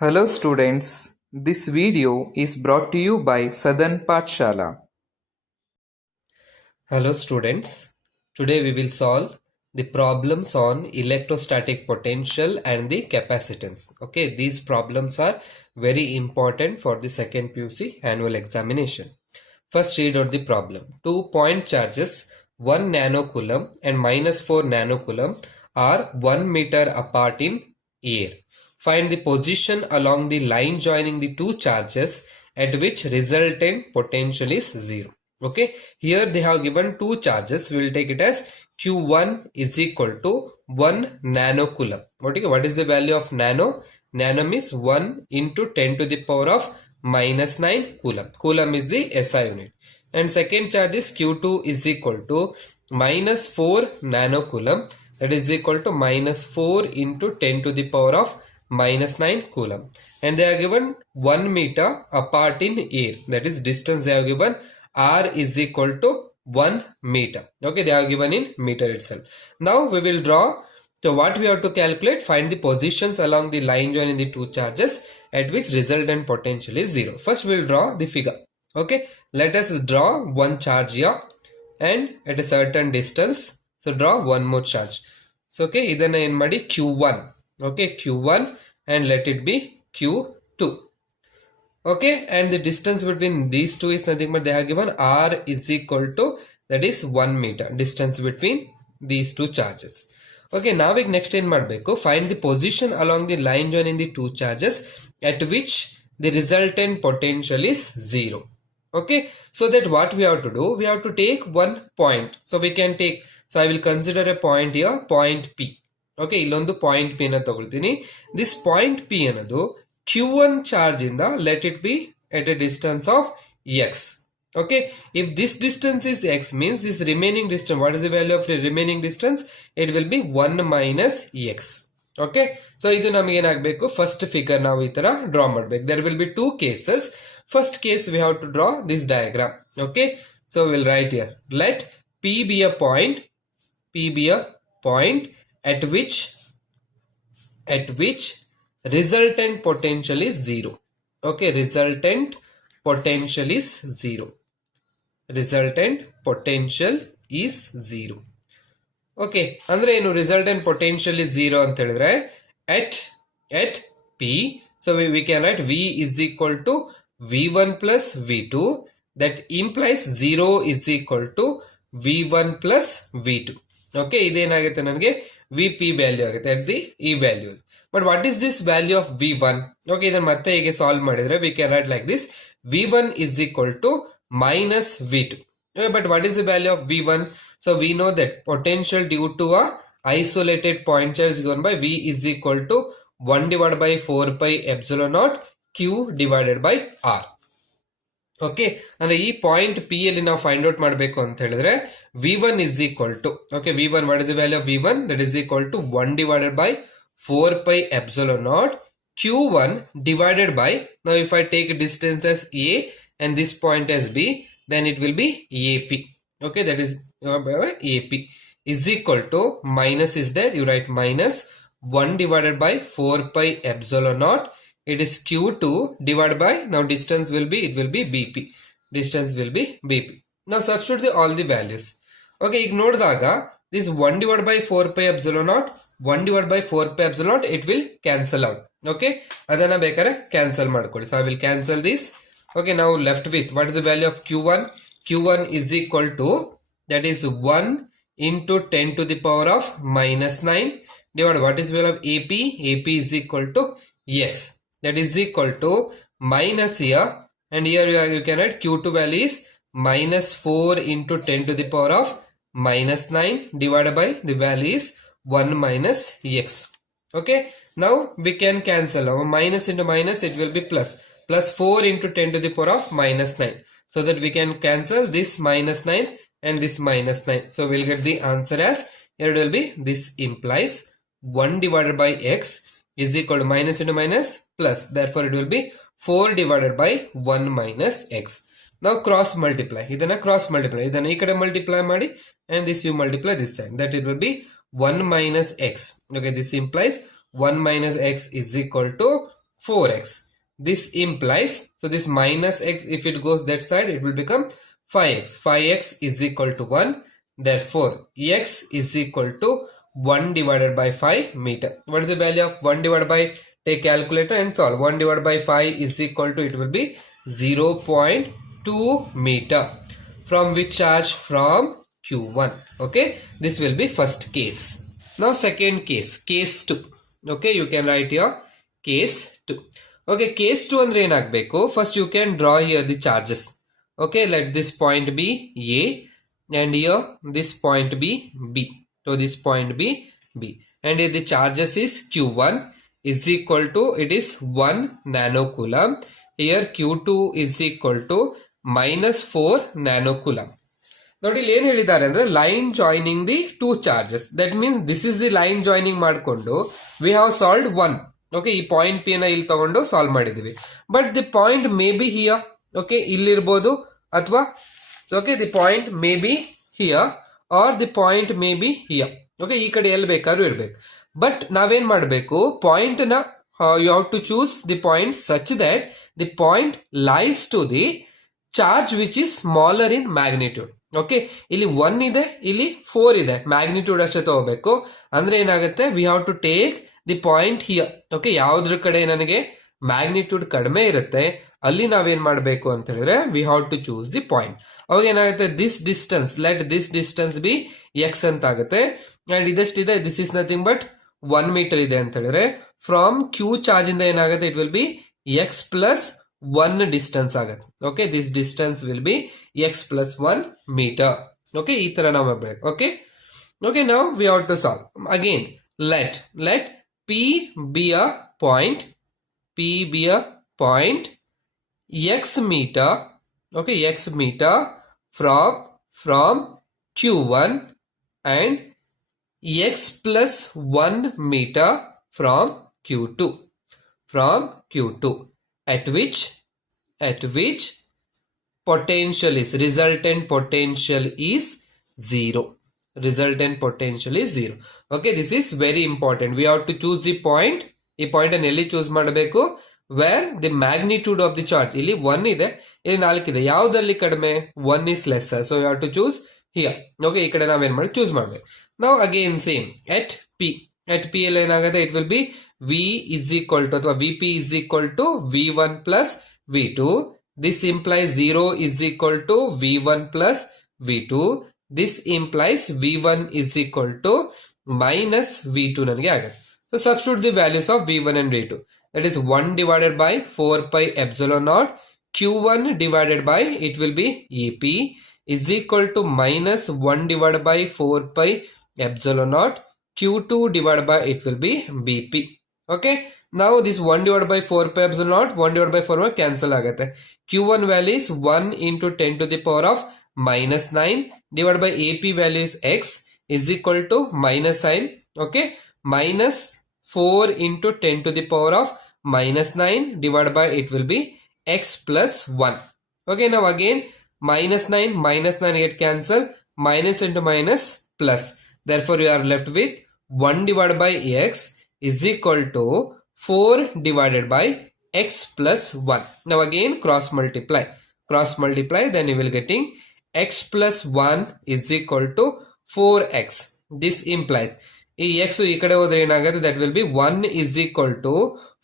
Hello students, this video is brought to you by Southern Pathshala. Hello students, today we will solve the problems on electrostatic potential and the capacitance. Okay, these problems are very important for the second PUC annual examination. First read out the problem. 2 point charges 1 nanocoulomb and minus 4 nanocoulomb are 1 meter apart in air. Find the position along the line joining the two charges at which resultant potential is 0. Okay, here they have given two charges. We will take it as Q1 is equal to 1 nanocoulomb. Okay, what is the value of nano? Nano means 1 into 10 to the power of minus 9 coulomb. Coulomb is the SI unit. And second charge is Q2 is equal to minus 4 nanocoulomb. That is equal to minus 4 into 10 to the power of minus 9 coulomb. And they are given 1 meter apart in air. That is distance they have given r is equal to 1 meter. Okay, they are given in meter itself. Now we will draw. So what we have to calculate, find the positions along the line joining the two charges at which resultant potential is 0. First we will draw the figure. Okay, let us draw one charge here and at a certain distance. So draw one more charge. So okay, idana en madi Q1. Okay, Q1 and let it be Q2. Okay, and the distance between these two is nothing but they have given r is equal to, that is 1 meter distance between these two charges. Okay, now we next in ಮಾಡಬೇಕು, find the position along the line joining the two charges at which the resultant potential is 0. Okay, so that what we have to do, we have to take one point. So we can take, so I will consider a point here, point P. Okay, ಇಲ್ಲೊಂದು point P ನ ತಗೊಳ್ತೀನಿ. This point P ಅನ್ನೋದು Q1 charge in the, let it be at a distance of x. Okay, if this distance is x means this remaining distance, what is the value of the remaining distance? It will be 1 minus x. Okay, so idu namage enagbeku, first figure now ee tara draw madbeku. There will be two cases. First case we have to draw this diagram. Okay, so we will write here, let P be a point, at which resultant potential is 0. Okay, resultant potential is 0. Resultant potential is 0. Okay, andre enu resultant potential is 0 anta helidre at P, so we can write V is equal to V1 plus V2. That implies 0 is equal to V1 plus V2. Okay, idenagute nanage Vp value agutte at the E value. But what is this value of V1? Okay, then matte hege solve madidre we can write like this, V1 is equal to minus V2. Okay, but what is the value of V1? So we know that potential due to a isolated point charge is given by V is equal to 1 divided by 4 pi epsilon naught Q divided by R. Okay, ಅಂದ್ರೆ ಈ point P ಅಲ್ಲಿ ನಾವು find out ಮಾಡಬೇಕು ಅಂತ ಹೇಳಿದ್ರೆ V1 is equal to, okay, V1, what is the value of V1? That is equal to 1 divided by 4 pi epsilon naught Q1 divided by, now if I take distance as A and this point as B, then it will be AP. Okay, that is AP is equal to, minus is there, you write minus 1 divided by 4 pi epsilon naught. It is Q2 divided by, now distance will be, it will be BP. Distance will be BP. Now substitute all the values. Okay, ignore daga, this 1 divided by 4 pi epsilon naught, 1 divided by 4 pi epsilon naught, it will cancel out. Okay, adana bekare cancel madkoli. So I will cancel this. Okay, now left with, what is the value of Q1? Q1 is equal to, that is 1 into 10 to the power of minus 9 divided, what is the value of AP? AP is equal to x. That is equal to minus here, and here you can write Q2 value is minus 4 into 10 to the power of minus 9 divided by the value is 1 minus x. Okay, now we can cancel. Now minus into minus, it will be plus. Plus 4 into 10 to the power of minus 9. So that we can cancel this minus 9 and this minus 9. So we'll get the answer as, here it will be, this implies 1 divided by x is equal to minus into minus plus, therefore it will be 4 divided by 1 minus x. Now cross multiply, idana cross multiply, idana ee kade multiply madi and this you multiply this side, that it will be 1 minus x. Okay, this implies 1 minus x is equal to 4x. This implies, so this minus x, if it goes that side, it will become 5x. 5x is equal to 1. Therefore, x is equal to 1 divided by 5 meter. What is the value of 1 divided by, take calculator and solve. 1 divided by 5 is equal to, it will be 0.2 meter. From which charge? From Q1. Okay, this will be first case. Now second case, case 2. Okay, you can write your case 2. Okay, case 2 andre enagbeku. First you can draw here the charges. Okay, let this point be A and here this point be B. So this point be B. And here the charges is Q1 is equal to, it is 1 nanocoulomb. Here Q2 is equal to minus 4 nanocoulomb. ನೋಡಿ ಇಲ್ಲಿ ಏನ್ ಹೇಳಿದ್ದಾರೆ ಅಂದ್ರೆ line joining the two charges. That means this is the line joining ಮಾಡಿಕೊಂಡು we have solved 1. Okay, ಈ point P ನ ಇಲ್ಲಿ ತಗೊಂಡು ಸಾಲ್ವ್ ಮಾಡಿದೀವಿ. But the point may be here. Okay, ಇಲ್ಲಿರ್ಬೋದು ಅಥವಾ okay the point may be here or the point may be here. Okay, ಈ ಕಡೆ ಎಲ್ಲಿ ಬೇಕಾದ್ರೂ ಇರ್ಬೇಕು. ಬಟ್ ನಾವೇನ್ ಮಾಡಬೇಕು, ಪಾಯಿಂಟ್ ನ you have to choose the point such that the point lies to the charge which is smaller in magnitude. Okay, ಇಲ್ಲಿ 1 ಇದೆ, ಇಲ್ಲಿ 4 ಇದೆ, ಮ್ಯಾಗ್ನಿಟ್ಯೂಡ್ ಅಷ್ಟೇ ತಗೋಬೇಕು. ಅಂದ್ರೆ ಏನಾಗುತ್ತೆ, we have to take the point here. Okay, ಯಾವ್ದ್ರ ಕಡೆ ನನಗೆ ಮ್ಯಾಗ್ನಿಟ್ಯೂಡ್ ಕಡಿಮೆ ಇರುತ್ತೆ ಅಲ್ಲಿ ನಾವೇನ್ ಮಾಡಬೇಕು ಅಂತ ಹೇಳಿದ್ರೆ we have to choose the point. ಅವಾಗ ಏನಾಗುತ್ತೆ, this distance, let this distance be X ಅಂತ ಆಗುತ್ತೆ. ಅಂಡ್ ಇದಷ್ಟಿದೆ, this is nothing but 1 metre ಇದೆ ಅಂತ ಹೇಳಿದ್ರೆ ಫ್ರಮ್ ಕ್ಯೂ ಚಾರ್ಜ್ ಇಂದ ಏನಾಗುತ್ತೆ, it will be X plus 1 distance ಆಗುತ್ತೆ. Okay, this distance will be X plus 1 metre. Okay, ಈ ತರ ನಾವು ಮಾಡಬೇಕು. Okay, okay, now we have to solve again. Let P be a point, P be a point x meter. Okay, x meter from Q1 and x plus 1 meter from Q2. From Q2 at which potential is, resultant potential is 0. Resultant potential is 0. Okay, this is very important. We have to choose the point. ಈ point ಅನ್ನು ಎಲ್ಲಿ choose ಮಾಡಬೇಕು, where the magnitude of the charge. ಇಲ್ಲಿ 1 ಇದೆ, ಇಲ್ಲಿ 4 ಇದೆ, ಯಾವ್ದಲ್ಲಿ ಕಡಿಮೆ, 1 is lesser. So you have to choose here. Okay, ಈ ಕಡೆ ನಾವೇನ್ ಮಾಡಿ ಚೂಸ್ ಮಾಡ್ಬೇಕು. ನಾವು ಅಗೇನ್ ಸೇಮ್ ಎಟ್ ಪಿ ಅಲ್ಲಿ ಏನಾಗುತ್ತೆ, it will be V is equal to ಅಥವಾ V P is equal to V1 plus V2. This implies 0 is equal to V1 plus V2. This implies V1 is equal to minus V2 ನನಗೆ ಆಗುತ್ತೆ. So substitute the values of V1 and V2. That is 1 divided by 4 pi epsilon naught. Q1 divided by, it will be EP is equal to minus 1 divided by 4 pi epsilon naught. Q2 divided by, it will be BP. Okay. Now this 1 divided by 4 pi epsilon naught, 1 divided by 4 cancel agate. Q1 value is 1 into 10 to the power of minus 9 divided by AP value is X is equal to minus sign. Okay. Minus 4 into 10 to the power of minus 9 divided by, it will be x plus 1. Okay, now again minus 9 get cancelled, minus into minus plus. Therefore, you are left with 1 divided by x is equal to 4 divided by x plus 1. Now again cross multiply, then you will getting x plus 1 is equal to 4x. This implies ಈ x ಈ ಕಡೆ ಹೋದ್ರೆ ಏನಾಗುತ್ತೆ, that will be 1 is equal to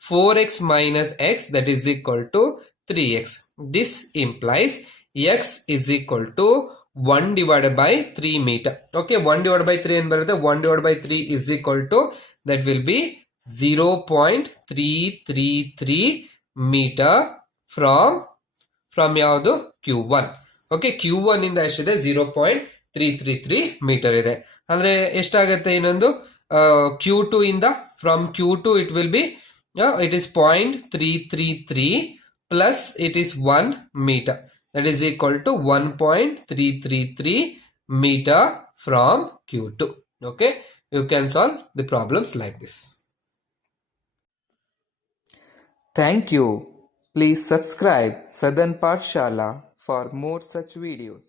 4x minus x, that is equal to 3x. This implies x is equal to 1 divided by 3 meter. Okay, 1 divided by 3 ಏನು ಬರುತ್ತೆ, 1 divided by 3 is equal to, that will be 0.333 meter from ಯಾವುದು, Q1. Okay, Q1 ಇಂದ ಎಷ್ಟಿದೆ, 0.333 metre ಇದೆ. ಅಂದ್ರೆ ಎಷ್ಟಾಗತ್ತೆ, ಇನ್ನೊಂದು Q2 ಇಂದ, from Q2 it will be it is 0.333 plus it is 1 meter, that is equal to 1.333 meter from Q2. Okay, you can solve the problems like this. Thank you. Please subscribe Southern Pathshala for more such videos.